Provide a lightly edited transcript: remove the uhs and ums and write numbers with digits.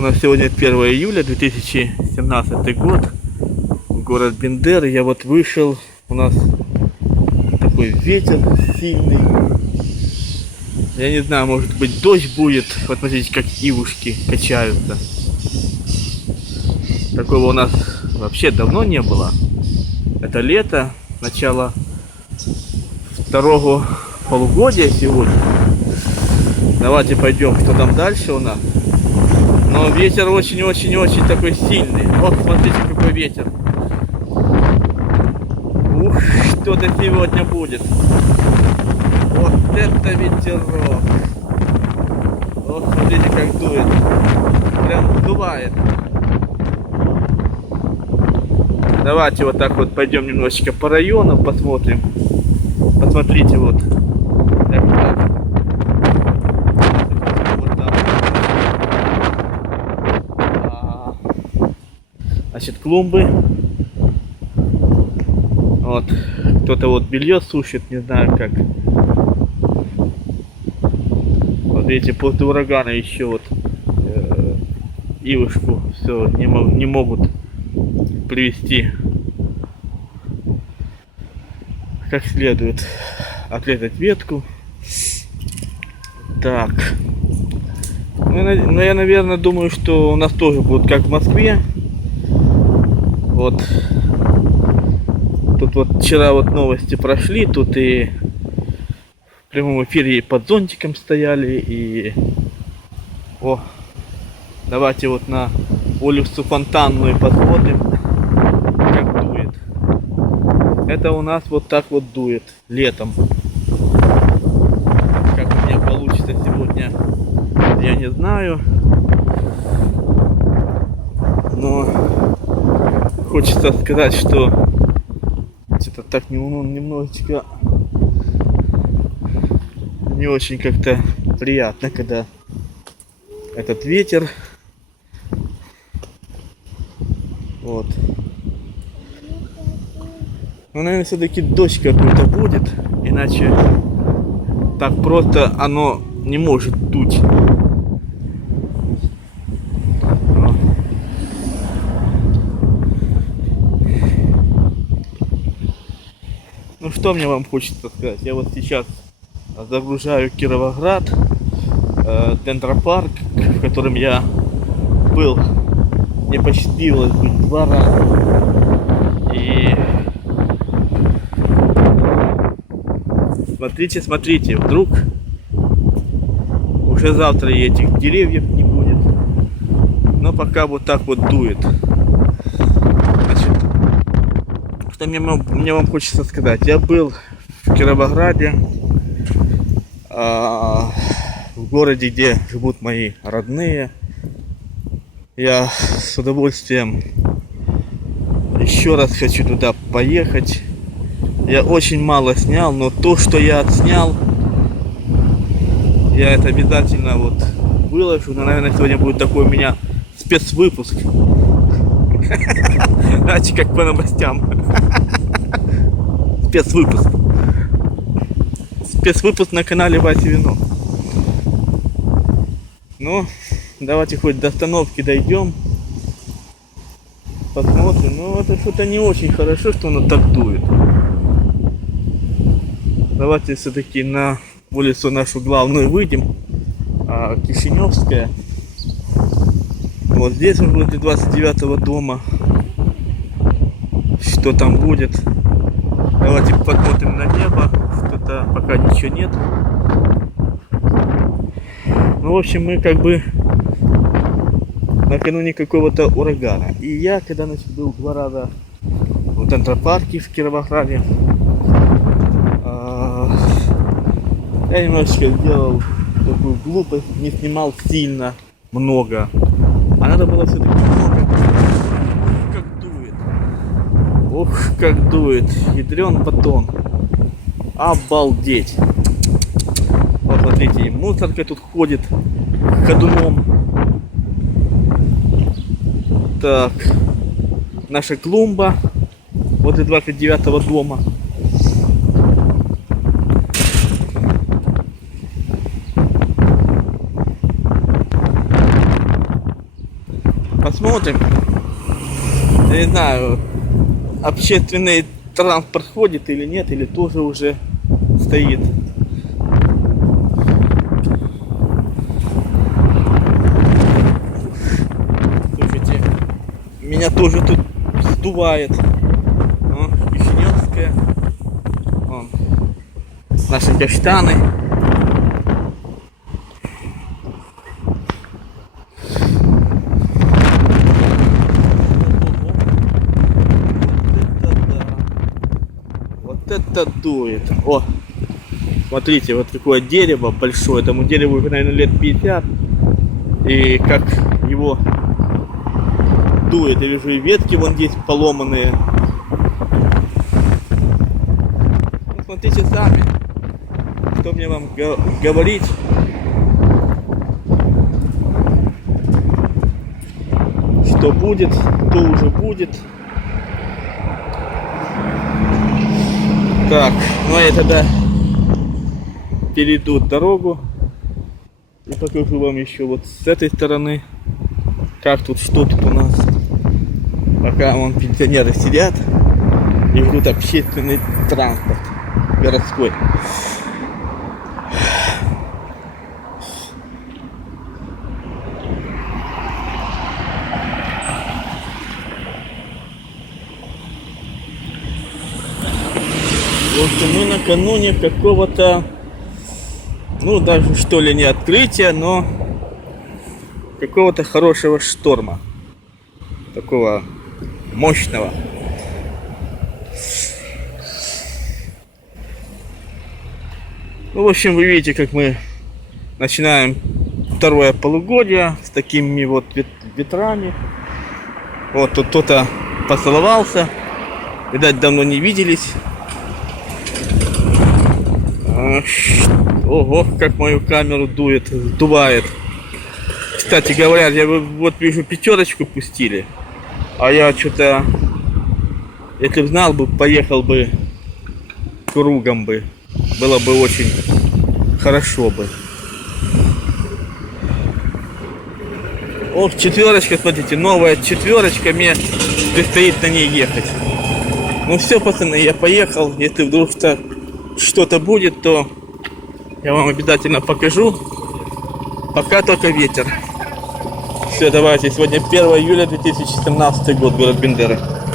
У нас сегодня 1 июля 2017 год. Город Бендер. Я вот вышел. У нас такой ветер сильный. Я не знаю, может быть дождь будет. Вот смотрите, как ивушки качаются. Такого у нас вообще давно не было. Это лето, начало второго полугодия сегодня. Давайте пойдем, что там дальше у нас. Но ветер очень-очень-очень такой сильный. Вот, смотрите, какой ветер. Ух, что-то сегодня будет. Вот это ветерок. Вот, смотрите, как дует. Прям дувает. Давайте вот так вот пойдем немножечко по району, посмотрим. Посмотрите, вот. Значит, клумбы. Вот. Кто-то вот белье сушит, не знаю как. Вот видите, после урагана еще вот ивушку все не могут привести как следует. Отрезать ветку. Так. Ну я, наверное, думаю, что у нас тоже будет как в Москве. Вот. Тут вот вчера вот новости прошли, тут и в прямом эфире и под зонтиком стояли, и... О, давайте вот на улицу Фонтанную посмотрим, как дует. Это у нас вот так вот дует летом. Как у меня получится сегодня, я не знаю. Но хочется сказать, что это так немножечко не очень как-то приятно, когда этот ветер. Вот. Ну, наверное, все-таки дождь какой-то будет, иначе так просто оно не может дуть. Ну что мне вам хочется сказать, я вот сейчас загружаю Кировоград, дендропарк, в котором я был, мне посчастливилось быть 2 раза. И смотрите, вдруг уже завтра и этих деревьев не будет, но пока вот так вот дует. Что мне вам хочется сказать, я был в Кировограде, в городе, где живут мои родные. Я с удовольствием еще раз хочу туда поехать. Я очень мало снял, но то, что я отснял, я это обязательно вот выложу. Но, наверное, сегодня будет такой у меня спецвыпуск. Знаете, как по новостям. Спецвыпуск на канале Вася Вино. Ну, давайте хоть до остановки дойдем. Посмотрим. Ну, это что-то не очень хорошо, что оно так дует. Давайте все-таки на улицу нашу главную выйдем. Кишиневская. Вот здесь мы возле 29-го дома. Что там будет? Давайте посмотрим на небо. Что-то пока ничего нет. Ну, в общем, мы как бы накануне какого-то урагана. И я, когда был 2 раза в дендропарке в Кировограде, я немножечко сделал такую глупость, не снимал сильно много. А надо было все-таки много. Как дует. Ох, как дует. Ядрен батон. Обалдеть. Вот смотрите, мусорка тут ходит ходуном. Так. Наша клумба возле 29-го дома. Посмотрим. Я не знаю, общественный транспорт ходит или нет, или тоже уже стоит. Слушайте, меня тоже тут сдувает. О, Кишиневская. Вон, наши каштаны. Вот это дует. О, смотрите, вот такое дерево большое. Этому дереву уже, наверное, лет 50. И как его дует. Я вижу, и ветки вон здесь поломанные. Ну, смотрите сами, что мне вам говорить. Что будет, то уже будет. Так, ну а я тогда перейду дорогу и покажу вам еще вот с этой стороны, как тут, что тут у нас. Пока вон пенсионеры сидят и ждут общественный транспорт городской. В общем, мы накануне какого-то, ну даже что ли не открытия, но какого-то хорошего шторма. Такого мощного. Ну, в общем, вы видите, как мы начинаем второе полугодие с такими вот ветрами. Вот тут кто-то поцеловался. Видать, давно не виделись. Ого, как мою камеру дует, сдувает. Кстати говоря, я вот вижу, 5 пустили. А я что-то, если бы знал бы, поехал бы кругом бы. Было бы очень хорошо бы. Ох, 4, смотрите, новая 4, мне предстоит на ней ехать. Ну все, пацаны, я поехал. Если вдруг что-то будет, то я вам обязательно покажу. Пока только ветер. Все, давайте. Сегодня 1 июля 2017 год, город Бендера.